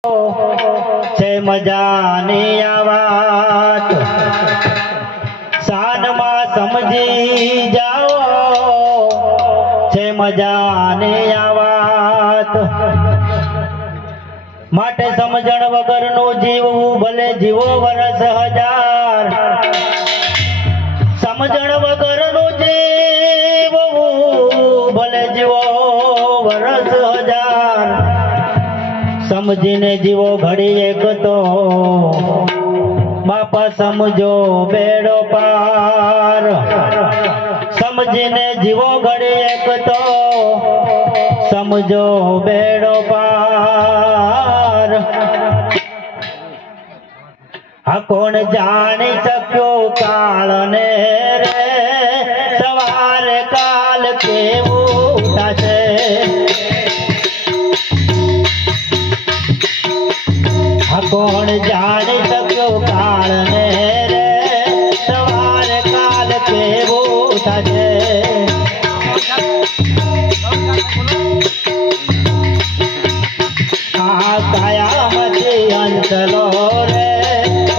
છે મજાની આ વાત શાનમાં સમજી જાઓ છે મજાની આ વાત માટે સમજણ વગરનું જીવવું ભલે જીવો વર્ષ હજાર સમજણ વગરનું જીવવું ભલે જીવો વર્ષ હજાર સમજીને જીવો ઘડી એક તો બાપા સમજો બેડો પાર સમજીને જીવો ઘડી એક તો સમજો બેડો પાર આ કોણ જાણી શક્યો કાળને રે સવારે કાલ કેવું થશે કોણ જાણી શક્યો કાળને રે સવારે કાલ કેવું થશે આ કાયામાંથી અંતલો રે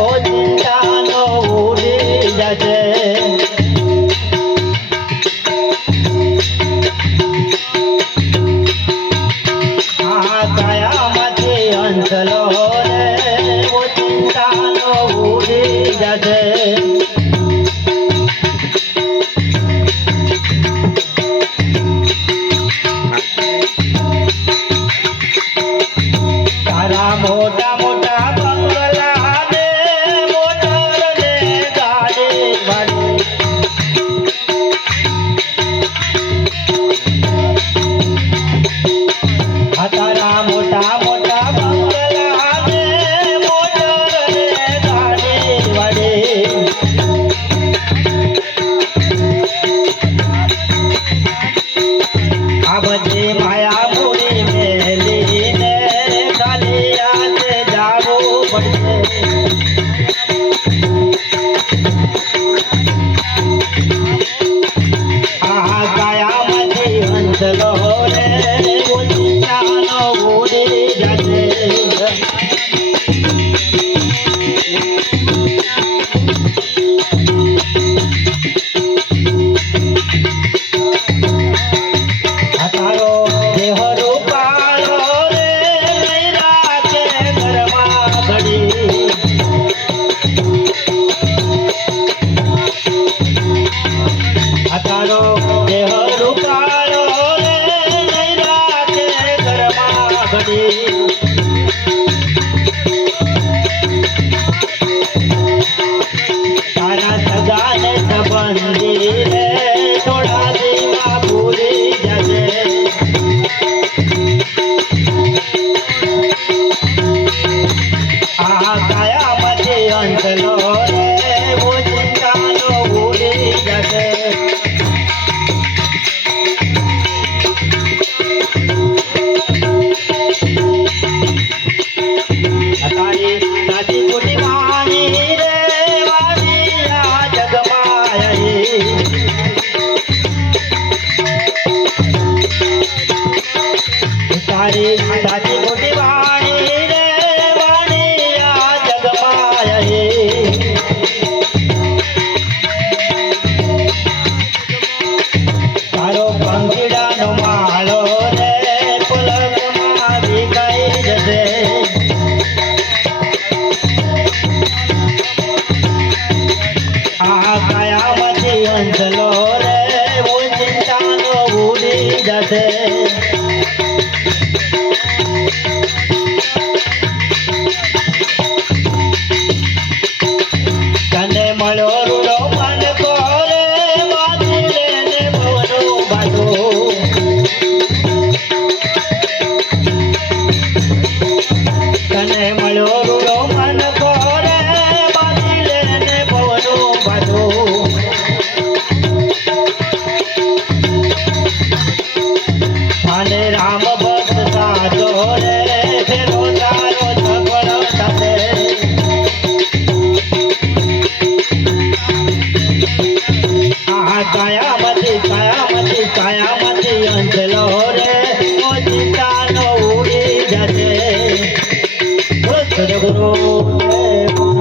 ઓ ચિંતાનો ઉડી જશે આ કાયામાંથી અંતલો રે સદગુરુ